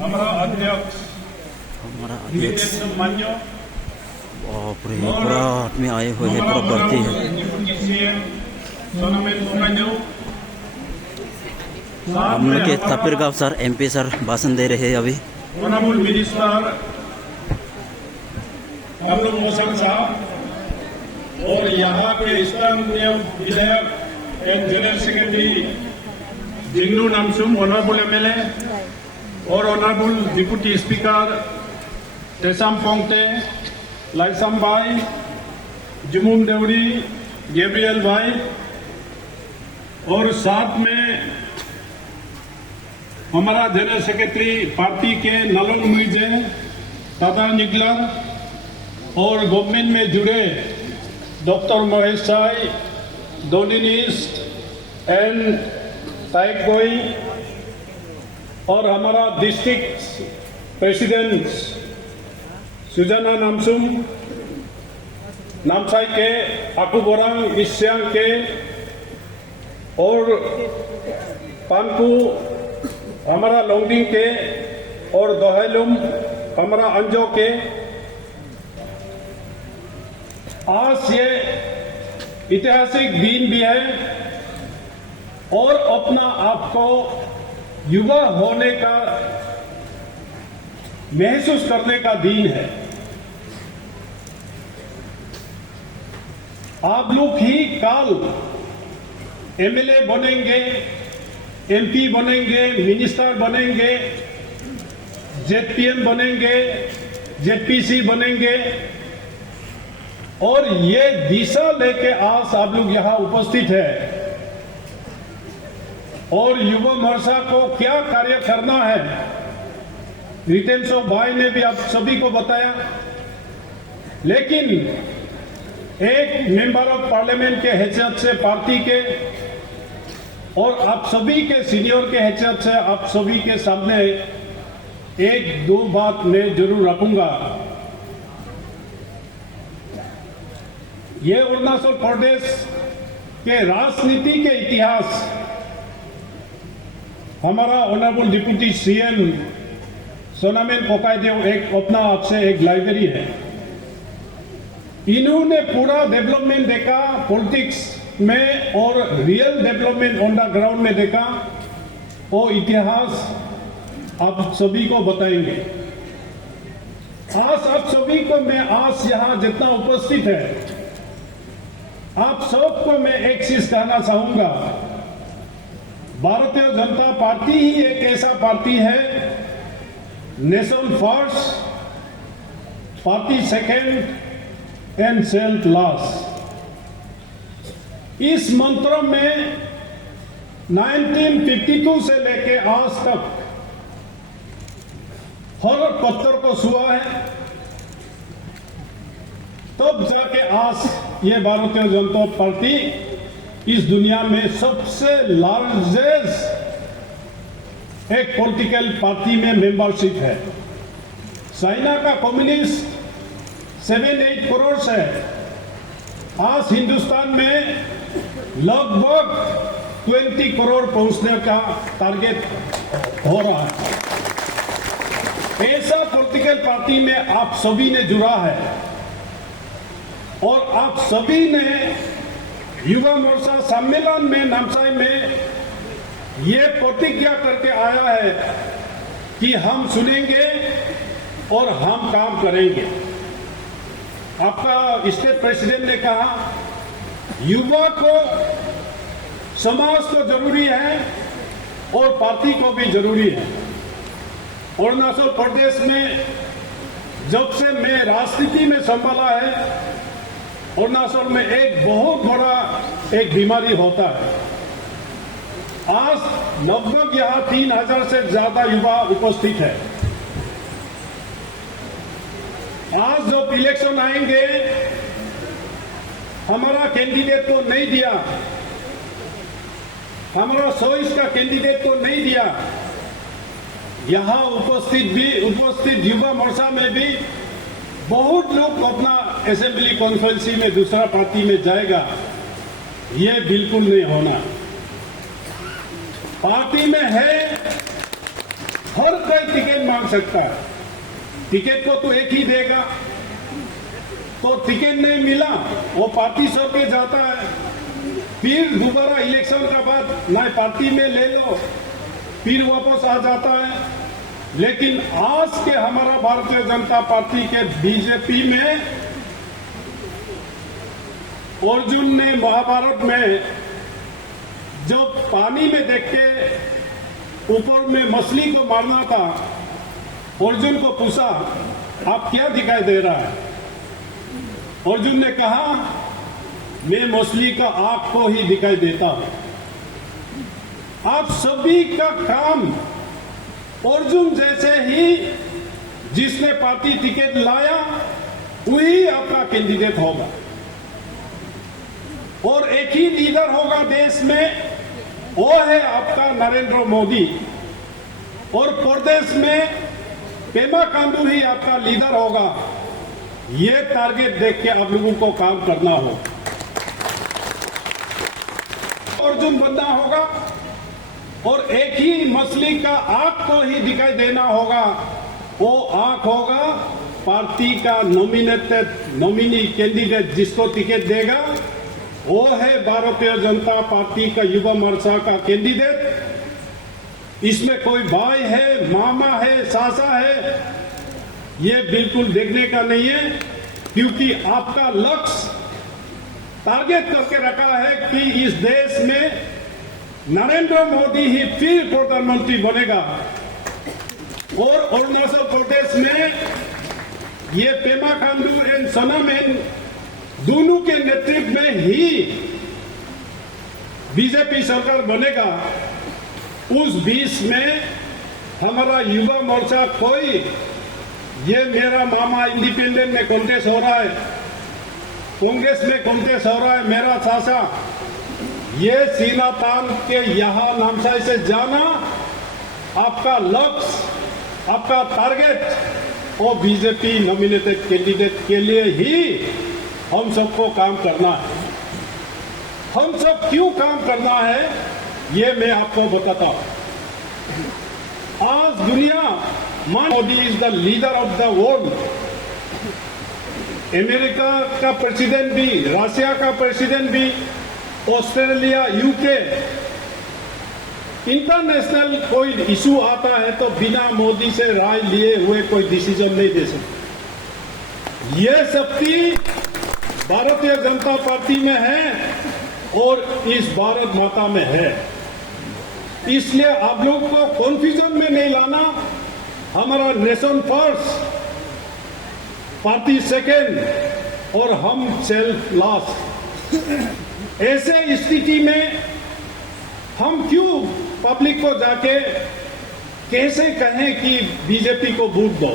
हमारा अध्यक्ष मान्य बाप रे, पूरा आदमी आए हुए हैं, पूरा भर्ती है। हम लोग के तापिर गाँव सर MP सर भाषण दे रहे हैं अभी। ऑनरेबल मिनिस्टर हम लोग मोहसन साहब और यहाँ के स्थानीय विधायक and general secretary Jingnu Namsum, honourable MLA और honourable deputy speaker Tesam Pongte, Laisam भाई, जुमुम देवरी, गैब्रियल भाई और साथ में हमारा जनरल सेक्रेटरी पार्टी के नलन मुइजे, टाटा निकलर और गवर्नमेंट में जुड़े डॉक्टर महेश साई, डोनिनिस्ट एंड ताइकोई और हमारा डिस्ट्रिक्ट प्रेसिडेंट सुजाना नामसुम, नामसाई के, आकुबोरांग, इस्यांग के और पानकू हमारा लोंगडिंग के और दोहेलुम हमारा अंजो के। आज ये ऐतिहासिक दिन भी है और अपना आप को युवा होने का महसूस करने का दिन है। आप लोग ही कल MLA बनेंगे, MP बनेंगे, मिनिस्टर बनेंगे, ZPM बनेंगे, ZPC बनेंगे और ये दिशा लेके आज आप लोग यहाँ उपस्थित है और युवा मोर्चा को क्या कार्य करना है रितेंद्र भाई ने भी आप सभी को बताया। लेकिन एक मेंबर ऑफ पार्लियामेंट के हैसियत से पार्टी के और आप सभी के सीनियर के हैसियत से आप सभी के सामने एक दो बात मैं जरूर रखूंगा। ये अरुणाचल प्रदेश के राजनीति के इतिहास हमारा ऑनरेबल डिप्टी CM सोनामेन पोकाईदेव एक अपना आपसे एक लाइब्रेरी है। इन्होंने पूरा डेवलपमेंट देखा पॉलिटिक्स में और real development on the ground में देखा, वो इतिहास आप सभी को बताएंगे। आज आप सभी को मैं आज यहाँ जितना उपस्थित है आप सबको मैं एक चीज कहना चाहूंगा, भारतीय जनता पार्टी ही एक ऐसा पार्टी है, nation first, party second and self last. इस मंत्र में 1952 से लेके आज तक हर पत्थर को छुआ है, तब जाके आज ये भारतीय जनता पार्टी इस दुनिया में सबसे लार्जेस्ट एक पॉलिटिकल पार्टी में मेंबरशिप है। चाइना का कम्युनिस्ट 7-8 करोड़ है, आज हिंदुस्तान में लगभग 20 करोड़ पहुंचने का टारगेट हो रहा है। ऐसा पॉलिटिकल पार्टी में आप सभी ने जुड़ा है और आप सभी ने युवा मोर्चा सम्मेलन में नामसाई में ये प्रतिज्ञा करके आया है कि हम सुनेंगे और हम काम करेंगे। आपका स्टेट प्रेसिडेंट ने कहा युवा को समाज को जरूरी है और पार्टी को भी जरूरी है। अरुणाचल प्रदेश में जब से मैं राजनीति में संभाला है, अरुणाचल में एक बहुत बड़ा एक बीमारी होता है। आज लगभग यहाँ 3000 से ज्यादा युवा उपस्थित है। आज जब इलेक्शन आएंगे हमारा कैंडिडेट को नहीं दिया, हमारा चॉइस का कैंडिडेट को नहीं दिया, यहाँ उपस्थित युवा मोर्चा में भी बहुत लोग अपना असेंबली कॉन्फ्रेंसी में दूसरा पार्टी में जाएगा, ये बिल्कुल नहीं होना। पार्टी में है हर कोई टिकट मांग सकता है। टिकट को तो एक ही देगा, तो टिकट नहीं मिला वो पार्टी छोड़ के जाता है, फिर दोबारा इलेक्शन का बाद नए पार्टी में ले लो, फिर वापस आ जाता है। लेकिन आज के हमारा भारतीय जनता पार्टी के बीजेपी में अर्जुन ने महाभारत में जो पानी में देख के ऊपर में मछली को मारना था, अर्जुन को पूछा आप क्या दिखाई दे रहा है? अर्जुन ने कहा मैं मछली का आंख को ही दिखाई देता हूं। आप सभी का काम अर्जुन जैसे ही जिसने पार्टी टिकट लाया वही आपका कैंडिडेट होगा, और एक ही लीडर होगा देश में, वो है आपका नरेंद्र मोदी। और प्रदेश में पेमा खांडू ही आपका लीडर होगा। ये टारगेट देख के आप लोगों को काम करना हो। अर्जुन बनना होगा और एक ही मछली का आंख को ही दिखाई देना होगा। वो आंख होगा पार्टी का नॉमिनी कैंडिडेट जिसको टिकट देगा, वो है भारतीय जनता पार्टी का युवा मोर्चा का कैंडिडेट। इसमें कोई भाई है, मामा है, सासा है, ये बिल्कुल देखने का नहीं है, क्योंकि आपका लक्ष्य टारगेट करके रखा है कि इस देश में नरेंद्र मोदी ही फिर प्रधानमंत्री बनेगा। और अरुणाचल प्रदेश में ये पेमा खांडू एंड सोना मैन दोनों के नेतृत्व में ही बीजेपी सरकार बनेगा। उस बीच में हमारा युवा मोर्चा कोई ये मेरा मामा इंडिपेंडेंट में कॉन्टेस्ट हो रहा है, कांग्रेस में कॉन्टेस्ट हो रहा है, मेरा चाचा, ये सीना तान के यहां नामसाई से जाना आपका लक्ष्य, आपका टारगेट और बीजेपी नॉमिनेटेड कैंडिडेट के लिए ही हम सबको काम करना है। हम सब क्यों काम करना है ये मैं आपको बताता हूं। आज दुनिया Modi is the leader of the world. America का प्रेसिडेंट भी, रशिया का प्रेसिडेंट भी, ऑस्ट्रेलिया, यूके, इंटरनेशनल कोई इशू आता है तो बिना मोदी से राय लिए हुए कोई डिसीजन नहीं दे सकते। ये शक्ति भारतीय जनता पार्टी में है और इस भारत माता में है। इसलिए आप लोग को कॉन्फ्यूजन में नहीं लाना। हमारा नेशन फर्स्ट, पार्टी सेकेंड और हम सेल्फ लास्ट। ऐसे स्थिति में हम क्यों पब्लिक को जाके कैसे कहें कि बीजेपी को वोट दो?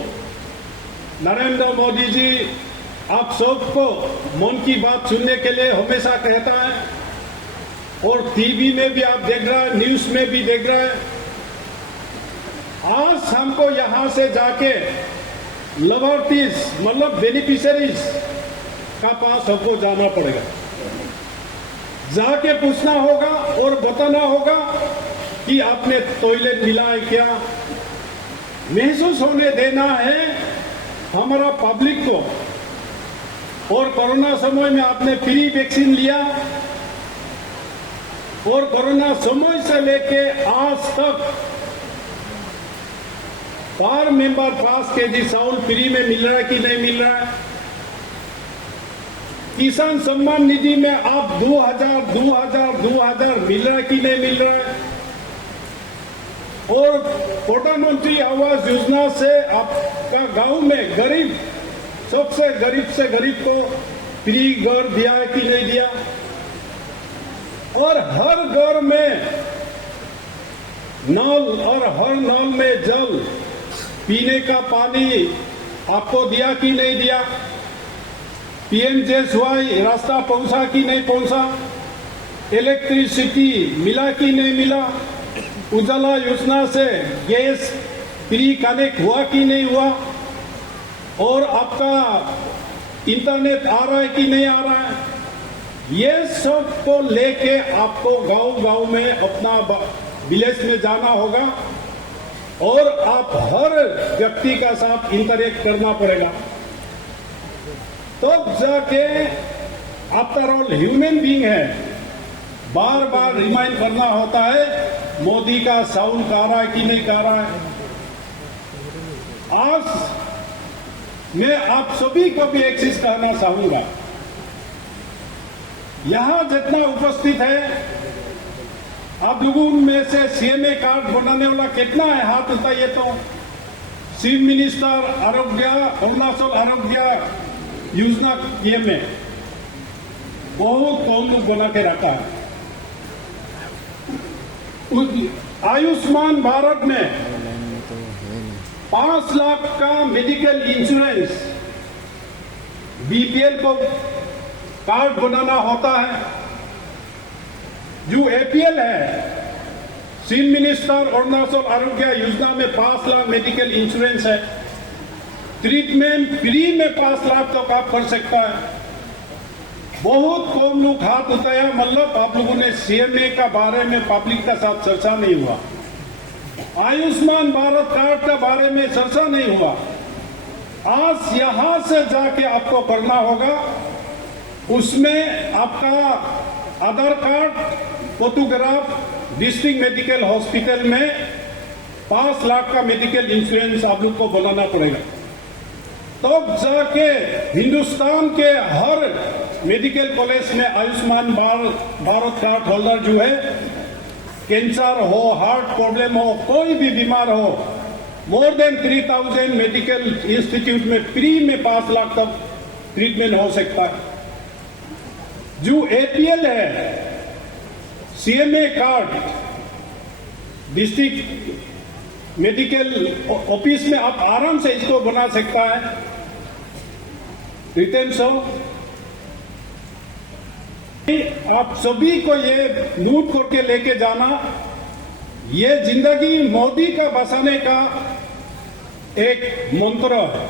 नरेंद्र मोदी जी आप सबको मन की बात सुनने के लिए हमेशा कहता है, और टीवी में भी आप देख रहे हैं, न्यूज में भी देख रहे हैं। आज हमको यहां से जाके लवर्टीज मतलब बेनिफिशियरीज का पास हमको जाना पड़ेगा, जाके पूछना होगा और बताना होगा कि आपने टॉयलेट मिला है क्या। महसूस होने देना है हमारा पब्लिक को। और कोरोना समय में आपने फ्री वैक्सीन लिया, और कोरोना समय से लेके आज तक पर मेंबर 5 केजी चावल फ्री में मिल रहा है कि नहीं मिल रहा है? किसान सम्मान निधि में आप 2000 मिल रहा है कि नहीं मिल रहा है? और प्रधानमंत्री आवास योजना से आपका गांव में गरीब, सबसे गरीब से गरीब को फ्री घर दिया है कि नहीं दिया? और हर घर में नल और हर नल में जल, पीने का पानी आपको दिया कि नहीं दिया? पीएमजेएसवाई रास्ता पहुंचा कि नहीं पहुंचा? इलेक्ट्रिसिटी मिला कि नहीं मिला? उजाला योजना से गैस फ्री कनेक्ट हुआ कि नहीं हुआ? और आपका इंटरनेट आ रहा है कि नहीं आ रहा है? ये सब को लेके आपको गांव-गांव में अपना विलेज में जाना होगा और आप हर व्यक्ति का साथ इंटरेक्ट करना पड़ेगा, तो जाके आफ्टर ऑल ह्यूमन बीइंग है। बार बार रिमाइंड करना होता है मोदी का साउंड गा रहा है कि नहीं गा रहा है। आज मैं आप सभी को भी एक चीज कहना चाहूंगा, यहां जितना उपस्थित है आप लोगों में से सीएमए कार्ड बनाने वाला कितना है? हाथ उठाइए। तो चीफ मिनिस्टर आरोग्य अरुणाचल आरोग्य योजना ये में बहुत कम लोग बना के रखा है। आयुष्मान भारत में 5 लाख का मेडिकल इंश्योरेंस बीपीएल को कार्ड बनाना होता है। जो एपीएल है, चीफ मिनिस्टर अरुणाचल आरोग्य योजना में 5 लाख मेडिकल इंश्योरेंस है। ट्रीटमेंट फ्री में 5 लाख तक आप कर सकता है। बहुत कम लोग हाथ उठाया, मतलब आप लोगों ने सीएमए का बारे में पब्लिक का साथ चर्चा नहीं हुआ, आयुष्मान भारत कार्ड के बारे में चर्चा नहीं हुआ। आज यहां से जाके आपको करना होगा, उसमें आपका Aadhaar card, photograph, district medical hospital में 5 लाख का मेडिकल इंश्योरेंस आप लोग को बनाना पड़ेगा। तब जाके हिंदुस्तान के हर मेडिकल कॉलेज में आयुष्मान भारत कार्ड होल्डर जो है, कैंसर हो, हार्ट प्रॉब्लम हो, कोई भी बीमार हो, मोर देन 3000 मेडिकल इंस्टीट्यूट में फ्री में 5 लाख तक ट्रीटमेंट हो सकता है। जो एपीएल है, CMA card, district medical office में आप आराम से इसको बना सकता है। रिटेन सो आप सभी को ये नोट करके लेके जाना, ये जिंदगी मोदी का बचाने का एक मंत्र है।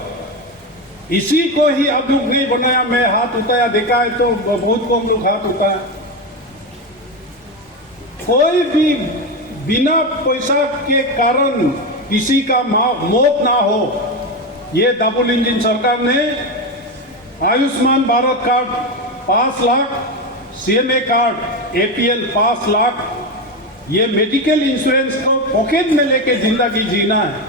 इसी को ही आप लोग ने बनाया। मैं हाथ उठाया, देखा है तो बहुत कम लोग हाथ उठाया। कोई भी बिना पैसा के कारण किसी का मौत ना हो, ये डबल इंजन सरकार ने Ayushman Bharat card 5 lakh, CMA card APL 5 lakh, ये मेडिकल इंश्योरेंस को पॉकेट में लेके जिंदगी जीना है।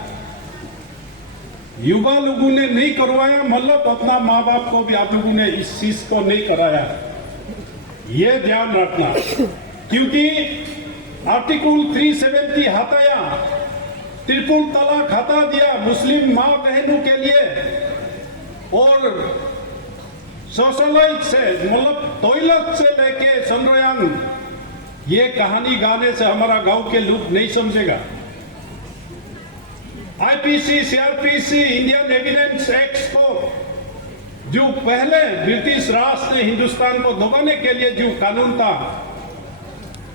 युवा लोगों ने नहीं करवाया, मतलब अपना माँ बाप को भी आप लोगों ने इस चीज को नहीं कराया, ये ध्यान रखना। क्योंकि आर्टिकल 370 हटाया, ट्रिपल तलाक हटा दिया मुस्लिम माँ बहनों के लिए, और सोशलाइट से, मतलब टॉयलेट से लेके चंद्रयान, ये कहानी गाने से हमारा गांव के लोग नहीं समझेगा। IPC, CrPC, Indian evidence act को जो पहले ब्रिटिश राज ने हिंदुस्तान को दबाने के लिए जो कानून था,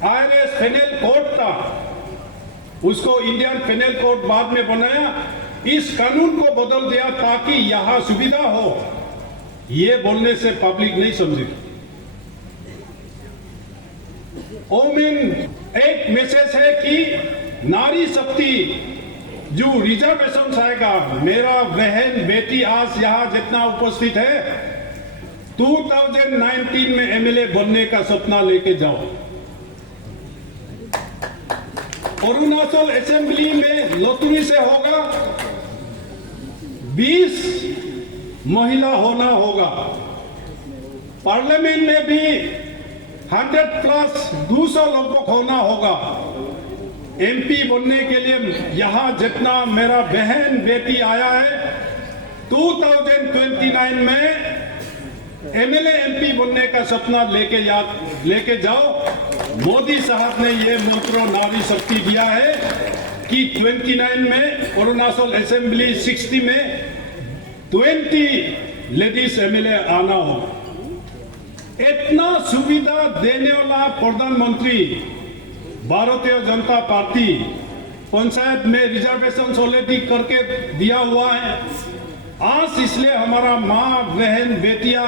आईआरएस पेनल कोड था, उसको इंडियन पेनल कोड बाद में बनाया। इस कानून को बदल दिया ताकि यहां सुविधा हो, ये बोलने से पब्लिक नहीं समझेगी। ओमेन एक मैसेज है कि नारी शक्ति जो रिजर्वेशन आएगा, मेरा बहन बेटी आज यहां जितना उपस्थित है, 2019 में एमएलए बनने का सपना लेके जाओ। अरुणाचल असेंबली में लोतुरी से होगा, 20 महिला होना होगा। पार्लियामेंट में भी 100+ 200 लोगों को होना होगा। एमपी बनने के लिए यहां जितना मेरा बहन बेटी आया है, 2029 में एमएलए एमपी बनने का सपना लेके जाओ। मोदी साहब ने ये मंत्र नारी शक्ति दिया है कि 29 में अरुणाचल असेंबली 60 में 20 लेडीज एमएलए आना हो। इतना सुविधा देने वाला प्रधानमंत्री भारतीय जनता पार्टी पंचायत में रिजर्वेशन ऑलरेडी करके दिया हुआ है। आज इसलिए हमारा माँ बहन बेटियां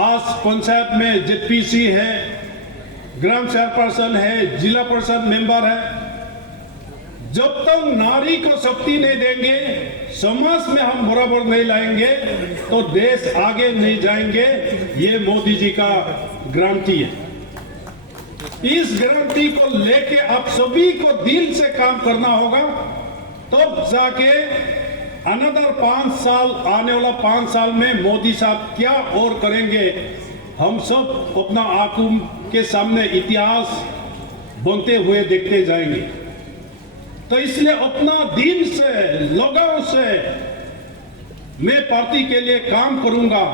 आज पंचायत में जेडपीसी है, ग्राम चेयरपर्सन है, जिला परिषद मेंबर है। जब तक नारी को शक्ति नहीं देंगे, समाज में हम बराबर नहीं लाएंगे, तो देश आगे नहीं जाएंगे। ये मोदी जी का गारंटी है। इस गारंटी को लेके आप सभी को दिल से काम करना होगा, तब जाके अनदर 5 साल, आने वाला 5 साल में मोदी साहब क्या और करेंगे, हम सब अपना आंखों के सामने इतिहास बनते हुए देखते जाएंगे। तो इसलिए अपना दिल से, लगाव से मैं पार्टी के लिए काम करूंगा।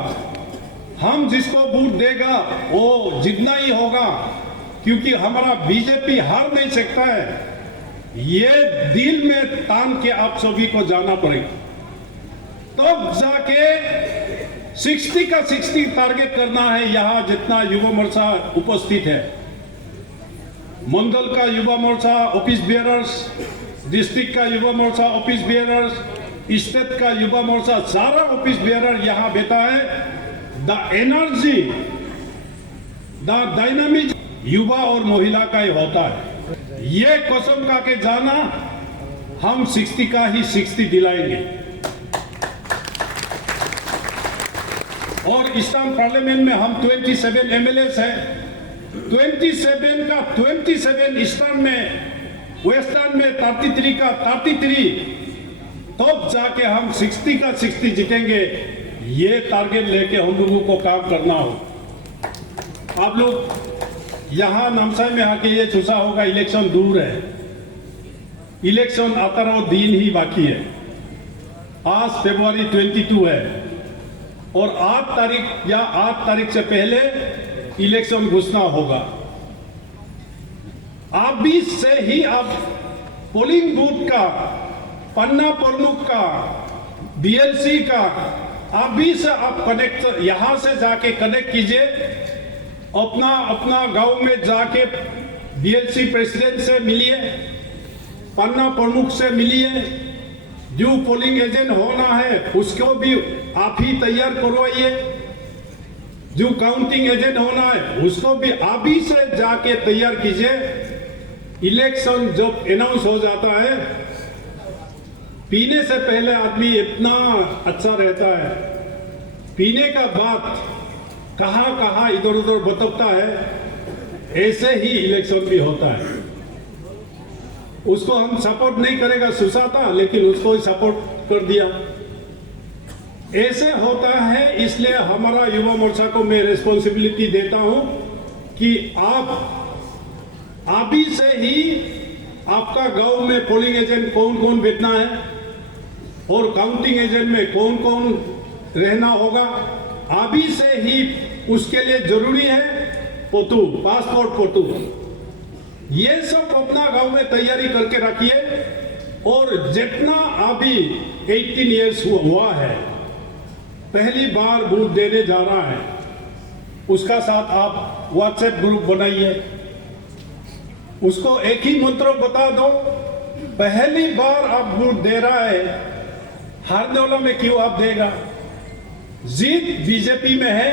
हम जिसको वोट देगा वो जितना ही होगा, क्योंकि हमारा बीजेपी हार नहीं सकता है। ये दिल में तान के आप सभी को जाना पड़ेगा, तब जाके 60 का 60 टारगेट करना है। यहाँ जितना युवा मोर्चा उपस्थित है, मंडल का Yuva Morcha office bearers, district का Yuva Morcha office bearers, state का युवा मोर्चा, सारा ऑफिस बेयरर यहाँ बैठा है। द एनर्जी, द डायनामिक युवा और महिला का ही होता है। ये कसम खा के जाना, हम 60 का ही 60 दिलाएंगे। और इस्लाम पार्लियामेंट में हम 27 एमएलएस हैं। 27 का 27 ईस्टर्न में, वेस्टर्न में 33 का 33, तब जाके हम 60 का 60 जीतेंगे। ये टारगेट लेके हम लोगों को काम करना हो। आप लोग यहाँ नामसाई में आके ये सोचा होगा इलेक्शन दूर है, इलेक्शन आता रहो, दिन ही बाकी है। आज फरवरी 22 है और 8 तारीख या 8 तारीख से पहले इलेक्शन घोषणा होगा। आप भी से ही आप पोलिंग बूथ का, पन्ना प्रमुख का, बीएलसी का, आप भी से आप कनेक्ट, यहां से जाके कनेक्ट कीजिए। अपना अपना गांव में जाके बीएलसी प्रेसिडेंट से मिलिए, पन्ना प्रमुख से मिलिए। जो पोलिंग एजेंट होना है उसको भी आप ही तैयार करवाइए। जो काउंटिंग एजेंट होना है उसको भी आप ही से जाके तैयार कीजिए। इलेक्शन जब अनाउंस हो जाता है, पीने से पहले आदमी इतना अच्छा रहता है, पीने का बाद कहां कहां इधर उधर भटकता है। ऐसे ही इलेक्शन भी होता है। उसको हम सपोर्ट नहीं करेगा सुसाता, लेकिन उसको सपोर्ट कर दिया। ऐसे होता है। इसलिए हमारा युवा मोर्चा को मैं रिस्पॉन्सिबिलिटी देता हूं कि आप ही से ही आपका गांव में पोलिंग एजेंट कौन कौन बैठना है और काउंटिंग एजेंट में कौन कौन रहना होगा, आप ही से ही उसके लिए जरूरी है फोटो, पासपोर्ट फोटो। ये सब अपना गांव में तैयारी करके रखिए। और जितना अभी 18 ईयर्स हुआ है, पहली बार वोट देने जा रहा है, उसका साथ आप व्हाट्सएप ग्रुप बनाइए। उसको एक ही मंत्र बता दो, पहली बार आप वोट दे रहा है, हारने वाला में क्यों आप देगा। जीत बीजेपी में है,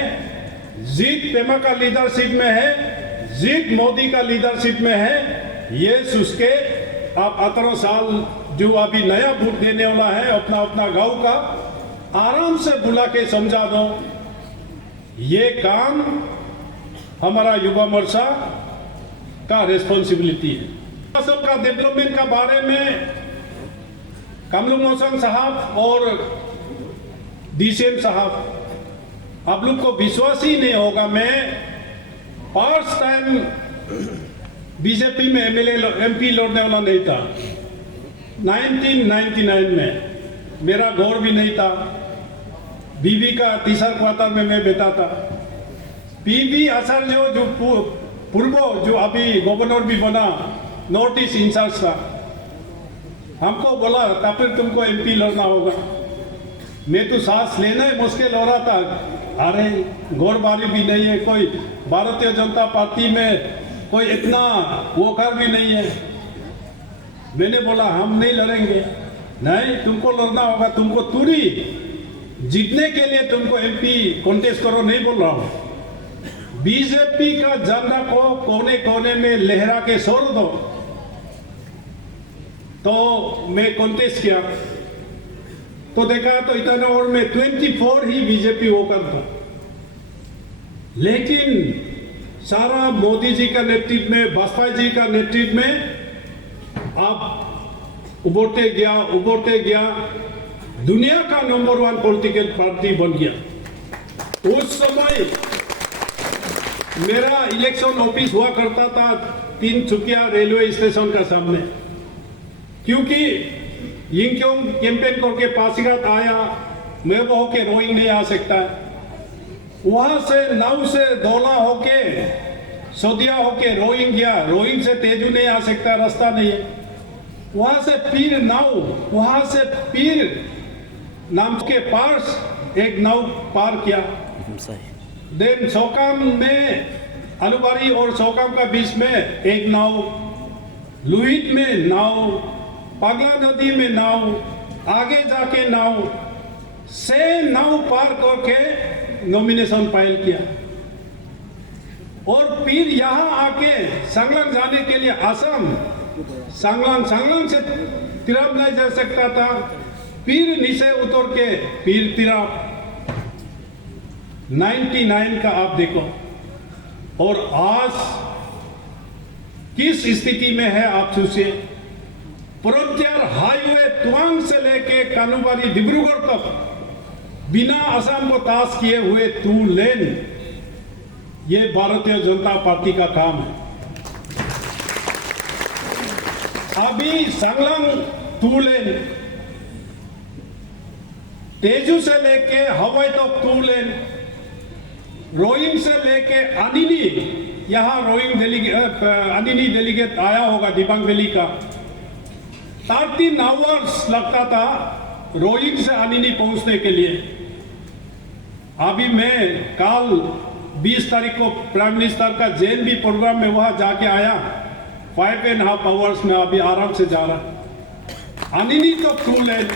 जीत पेमा का लीडरशिप में है, जीत मोदी का लीडरशिप में है। ये सुस्के आप 18 साल जो अभी नया वोट देने वाला है, अपना अपना गांव का आराम से बुला के समझा दो। ये काम हमारा युवा मोर्चा का रिस्पॉन्सिबिलिटी है। सबका डेवलपमेंट का बारे में कमलू मोहसन साहब और डीसीएम साहब, आप लोग को विश्वास ही नहीं होगा, मैं फर्स्ट टाइम बीजेपी में एमपी लड़ने वाला नहीं था। 1999 में मेरा घर भी नहीं था, बीबी का तीसरा क्वार्टर में मैं बैठा था। पीबी आचार्य जो पूर्व जो अभी गवर्नर भी बना, नॉर्थ ईस्ट इंचार्ज था, हमको बोला तापिर तुमको एमपी लड़ना होगा। मैं तो सांस लेना ही मुश्किल हो रहा था। अरे घोर बारी भी नहीं है, कोई भारतीय जनता पार्टी में कोई इतना वोकर भी नहीं है। मैंने बोला हम नहीं लड़ेंगे। नहीं, तुमको लड़ना होगा, तुमको तुरी जीतने के लिए तुमको एमपी कॉन्टेस्ट करो, नहीं बोल रहा हूं। बीजेपी का झंडा को कोने कोने में लहरा के छोड़ दो। तो मैं कॉन्टेस्ट किया, तो देखा तो ईटानगर में 24 ही बीजेपी वोकर था। लेकिन सारा मोदी जी का नेतृत्व में, वाजपेयी जी का नेतृत्व में आप उभरते गया, दुनिया का नंबर 1 पॉलिटिकल पार्टी बन गया। उस समय मेरा इलेक्शन ऑफिस हुआ करता था तिनसुकिया रेलवे स्टेशन का सामने, क्योंकि यिंगक्योंग कैंपेन करके पासीघाट आया, मैं वो होके रोइंग नहीं आ सकता है। वहां से नाव से धौला होके सोदिया होके रोइंग गया, रोइंग से तेजू नहीं आ सकता, रास्ता नहीं है। वहां से पीर नाव, वहां से पीर नाम के पास एक नाव पार किया। देन सोकाम में अलुबारी और सोकाम का बीच में एक नाव, लुहित में नाव, पगला नदी में नाव, आगे जाके नाव से नाव पार करके नॉमिनेशन फाइल किया। और फिर यहाँ आके सांगलांग जाने के लिए आसाम, सांगलांग से तिराप नहीं जा सकता था, फिर नीचे उतर के फिर तिराप 99 का आप देखो। और आज किस स्थिति में है आप सोचिए। फ्रंटियर हाईवे तुआंग से लेके कानुबारी डिब्रूगढ़ तक बिना असम को ताश किए हुए 2 लेन, ये भारतीय जनता पार्टी का काम है। अभी सांगलांग 2 लेन, तेजू से लेके हवाई तक 2 लेन, रोइंग से लेके अनिनी, यहाँ रोइंग अनिनी डेलीगेट आया होगा दिबांग वैली का, 13 आवर्स लगता था रोइंग से अनिनी पहुंचने के लिए। अभी मैं कल 20 तारीख को प्राइम मिनिस्टर का जेएनबी प्रोग्राम में वहां जाके आया, 5.5 आवर्स में अभी आराम से जा रहा। अनिनी तो 2 लेन,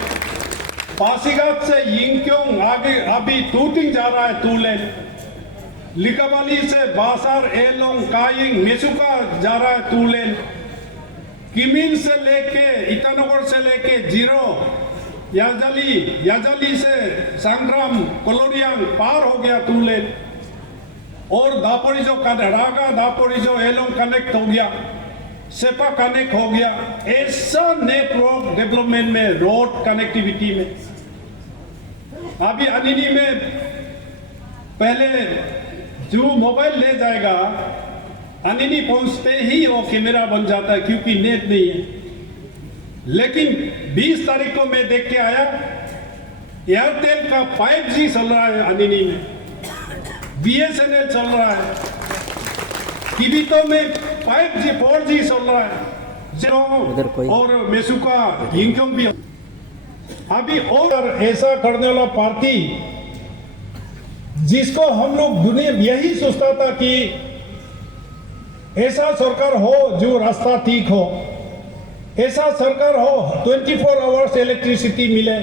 पासीघाट से यिंगक्योंग आगे अभी टूटिंग जा रहा है 2 लेन, लिकाबाली से बासार, एलोंग, कायिंग, मेसुका जा रहा है 2 लेन, किमिन से लेके ईटानगर से लेके जीरो, याजाली से सांग्राम, कोलोरियांग पार हो गया 2 लेन। और दापोरिजो रागा दापोरिजो एलोंग कनेक्ट हो गया, सेपा कनेक्ट हो गया। ऐसा नेटवर्क डेवलपमेंट में, रोड कनेक्टिविटी में, अभी अनिनी में पहले जो मोबाइल ले जाएगा अनिनी पहुंचते ही वो कैमरा बन जाता है, क्योंकि नेट नहीं है। लेकिन 20 तारीख को मैं देख के आया, एयरटेल का 5G चल रहा है अनिनी में, BSNL चल रहा है, टीवीटो में 5G 4G चल रहा है, और मेसुका यिंगक्योंग भी। अभी और ऐसा करने वाला पार्टी जिसको हम लोग दुनिया यही सोचता था कि ऐसा सरकार हो जो रास्ता ठीक हो, ऐसा सरकार हो 24 आवर्स इलेक्ट्रिसिटी मिले,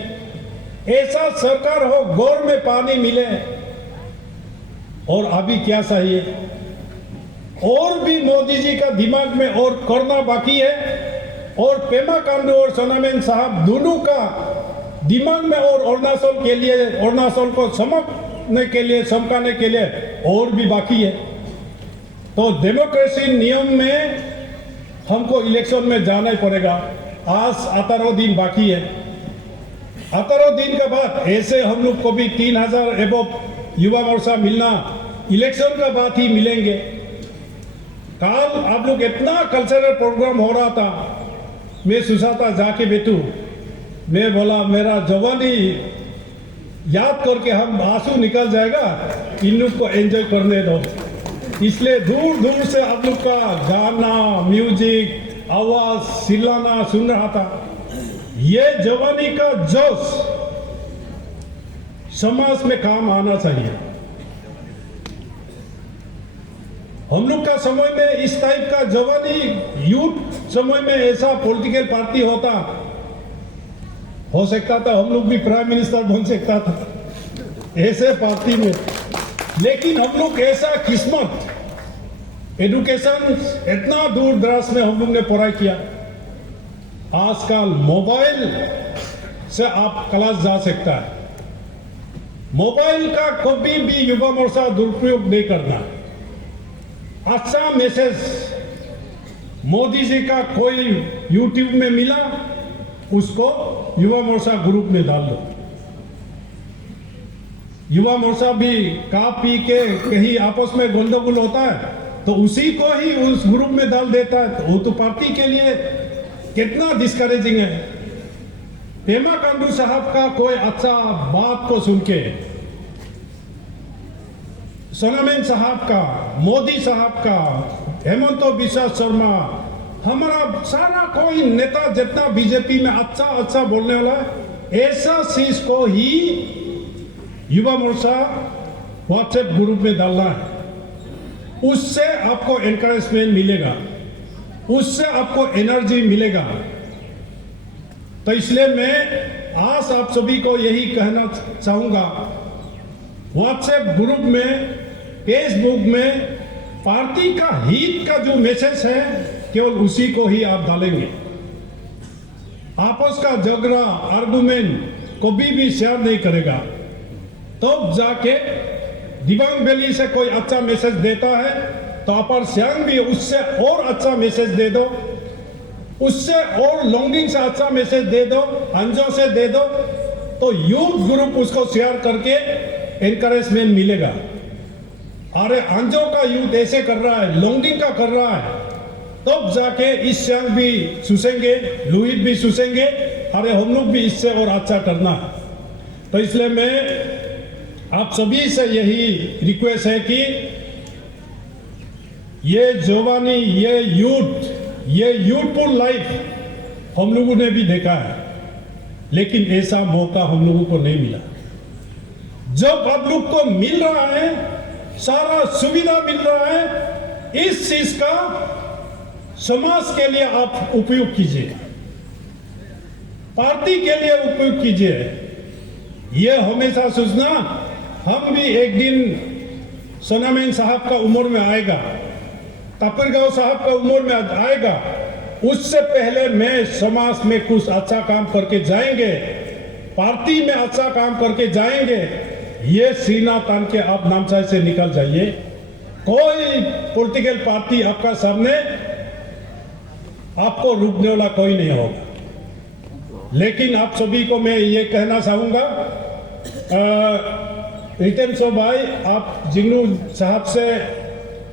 ऐसा सरकार हो गौर में पानी मिले। और अभी क्या चाहिए? और भी मोदी जी का दिमाग में और करना बाकी है। और पेमा खांडू और सोनामेन साहब दोनों का दिमाग में और अरुणाचल के लिए, अरुणाचल को समझने के लिए, समझाने के लिए और भी बाकी है। तो डेमोक्रेसी नियम में हमको इलेक्शन में जाना ही पड़ेगा। आज 18 दिन बाकी है। 18 दिन के बाद ऐसे हम लोग को भी 3000 एबव युवा मोर्चा मिलना इलेक्शन का बाद ही मिलेंगे। कल आप लोग इतना कल्चरल प्रोग्राम हो रहा था, मैं सोचा था जाके बैठूं। मैं बोला मेरा जवानी याद करके हम आंसू निकल जाएगा, इन लोग को एंजॉय करने दो। इसलिए दूर दूर से आप लोग का गाना, म्यूजिक, आवाज, चिल्लाना सुन रहा था। ये जवानी का जोश समाज में काम आना चाहिए। हम लोग का समय में इस टाइप का जवानी यूथ समय में ऐसा पॉलिटिकल पार्टी होता, हो सकता था हम लोग भी प्राइम मिनिस्टर बन सकता था ऐसे पार्टी में। लेकिन हम लोग ऐसा किस्मत, एजुकेशन इतना दूर दराज में हम लोग ने पढ़ाई किया। आजकल मोबाइल से आप क्लास जा सकता है। मोबाइल का कभी भी युवा मोर्चा दुरुपयोग नहीं करना। अच्छा मैसेज मोदी जी का कोई यूट्यूब में मिला, उसको युवा मोर्चा ग्रुप में डाल दो। युवा मोर्चा भी खा पी के कहीं आपस में गंदगोल होता है तो उसी को ही उस ग्रुप में डाल देता है, तो वो तो पार्टी के लिए कितना डिस्करेजिंग है। पेमा खांडू साहब का कोई अच्छा बात को सुन के सोनामेन साहब का, मोदी साहब का, हेमंत बिश्वा शर्मा, हमारा सारा कोई नेता जितना बीजेपी में अच्छा बोलने वाला है, ऐसा चीज को ही युवा मोर्चा व्हाट्सएप ग्रुप में डालना है। उससे आपको एनकरेजमेंट मिलेगा, उससे आपको एनर्जी मिलेगा। तो इसलिए मैं आज आप सभी को यही कहना चाहूंगा, व्हाट्सएप ग्रुप में, फेसबुक में पार्टी का हित का जो मैसेज है केवल उसी को ही आप डालेंगे। आपस का झगड़ा, आर्गुमेंट कभी भी शेयर नहीं करेगा। तो जाके दिबांग वैली से कोई अच्छा मैसेज देता है तो अपर सियांग भी उससे और अच्छा मैसेज दे दो, उससे और लोंगडिंग से अच्छा मैसेज दे दो, अंजो से दे दो, तो यूथ ग्रुप उसको शेयर करके एनकरेजमेंट मिलेगा। अरे अंजो का यूथ ऐसे कर रहा है, लोंगडिंग का कर रहा है, तब जाके इस सियांग भी सुसेंगे, लुहित भी सुसेंगे, अरे हम लोग भी इससे और अच्छा करना है। तो इसलिए मैं आप सभी से यही रिक्वेस्ट है कि ये जवानी, ये यूथफुल लाइफ हम लोगों ने भी देखा है, लेकिन ऐसा मौका हम लोगों को नहीं मिला। जब आप लोग को मिल रहा है, सारा सुविधा मिल रहा है, इस चीज का समाज के लिए आप उपयोग कीजिए, पार्टी के लिए उपयोग कीजिए। ये हमेशा सोचना हम भी एक दिन सोनामेन साहब का उम्र में आएगा, तापिरगांव साहब का उम्र में आएगा, उससे पहले मैं समाज में कुछ अच्छा काम करके जाएंगे, पार्टी में अच्छा काम करके जाएंगे। ये सीना तान के आप नामसाई से निकल जाइए। कोई पॉलिटिकल पार्टी आपका सामने आपको रोकने वाला कोई नहीं होगा। लेकिन आप सभी को मैं ये कहना चाहूंगा, रिटेन सो भाई, आप जिग्नू साहब से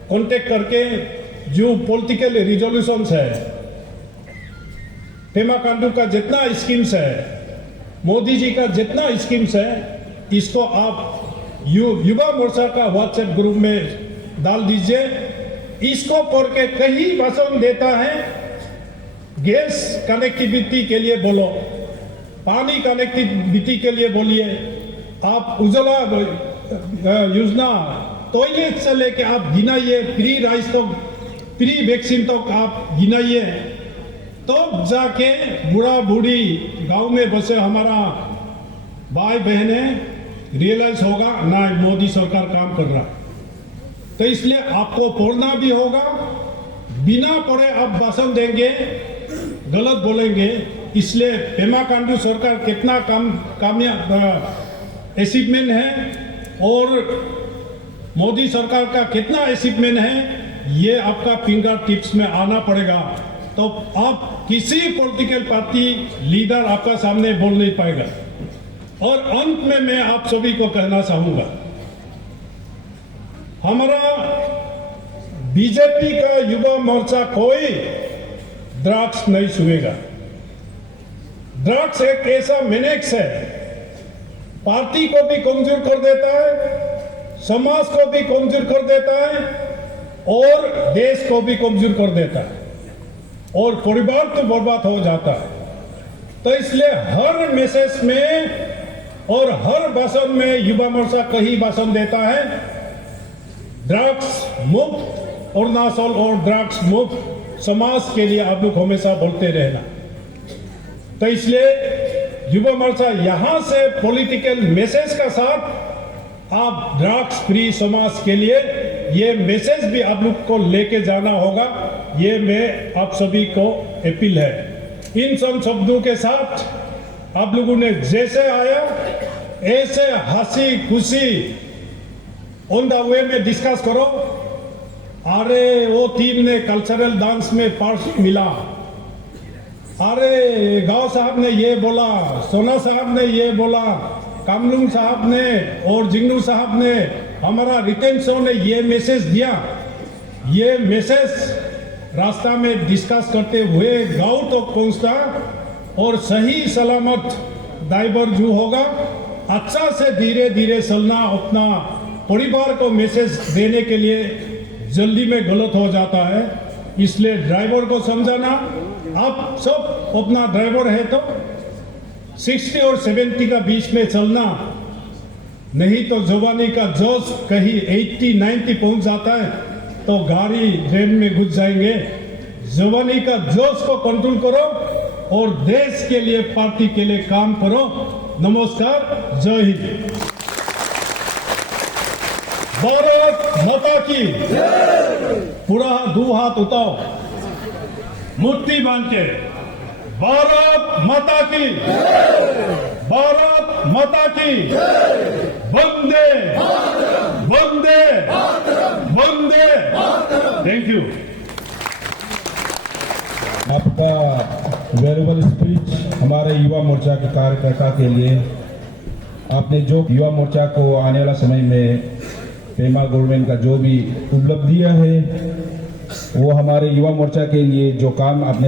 कांटेक्ट करके जो पॉलिटिकल रिजोल्यूशंस है, पेमा खांडू का जितना स्कीम्स है, मोदी जी का जितना स्कीम्स है, इसको आप युवा मोर्चा का व्हाट्सएप ग्रुप में डाल दीजिए। इसको पढ़ के कहीं भाषण देता है, गैस कनेक्टिविटी के लिए बोलो, पानी कनेक्टिविटी के लिए बोलिए, आप उज्ज्वला योजना, टॉयलेट से लेके आप गिनाइए, फ्री राइस तक, फ्री वैक्सीन तक आप गिनाइए। तो जाके बूढ़ा बूढ़ी गांव में बसे हमारा भाई बहने रियलाइज होगा ना मोदी सरकार काम कर रहा है। तो इसलिए आपको पढ़ना भी होगा, बिना पढ़े आप भाषण देंगे, गलत बोलेंगे। इसलिए पेमा खांडू सरकार कितना कामयाब अचीवमेंट है और मोदी सरकार का कितना अचीवमेंट है, ये आपका फिंगर टिप्स में आना पड़ेगा। तो आप किसी पॉलिटिकल पार्टी लीडर आपका सामने बोल नहीं पाएगा। और अंत में मैं आप सभी को कहना चाहूंगा, हमारा बीजेपी का युवा मोर्चा कोई ड्रग्स नहीं छुएगा। ड्रग्स एक ऐसा मेनेक्स है, पार्टी को भी कमजोर कर देता है, समाज को भी कमजोर कर देता है और देश को भी कमजोर कर देता है और परिवार तो बर्बाद हो जाता है। तो इसलिए हर मैसेज में और हर भाषण में युवा मोर्चा कहीं भाषण देता है, ड्रग्स मुक्त अरुणाचल और ड्रग्स मुक्त समाज के लिए आप लोग हमेशा बोलते रहना। तो इसलिए युवा मोर्चा यहां से पॉलिटिकल मैसेज का साथ आप ड्रग्स फ्री समाज के लिए ये मैसेज भी आप लोग को लेके जाना होगा। ये मैं आप सभी को अपील है। इन सब शब्दों के साथ आप लोगों ने जैसे आया ऐसे हंसी खुशी ऑन द वे में डिस्कस करो। अरे वो टीम ने कल्चरल डांस में फर्स्ट मिला, अरे गांव साहब ने ये बोला, सोना साहब ने ये बोला, कामलुंग साहब ने और जिंगनू साहब ने, हमारा रितेन शो ने ये मैसेज दिया। ये मैसेज रास्ता में डिस्कस करते हुए गांव तक पहुंचता और सही सलामत ड्राइवर जो होगा अच्छा से धीरे धीरे चलना, अपना परिवार को मैसेज देने के लिए जल्दी में गलत हो जाता है। इसलिए ड्राइवर को समझाना, आप सब अपना ड्राइवर है तो 60 और 70 का बीच में चलना, नहीं तो जवानी का जोश कहीं 80-90 पहुंच जाता है तो गाड़ी ट्रेन में घुस जाएंगे। जवानी का जोश को कंट्रोल करो और देश के लिए, पार्टी के लिए काम करो। नमस्कार, जय हिंद। भारत माता की पूरा दो हाथ उठाओ, मुट्ठी बांध के, भारत माता की, भारत माता की, वंदे वंदे वंदे। Thank you. आपका वेरिएबल स्पीच हमारे युवा मोर्चा के कार्यकर्ता के लिए, आपने जो युवा मोर्चा को आने वाला समय में पेमा गवर्नमेंट का जो भी उपलब्धियां है, वो हमारे युवा मोर्चा के लिए जो काम आपने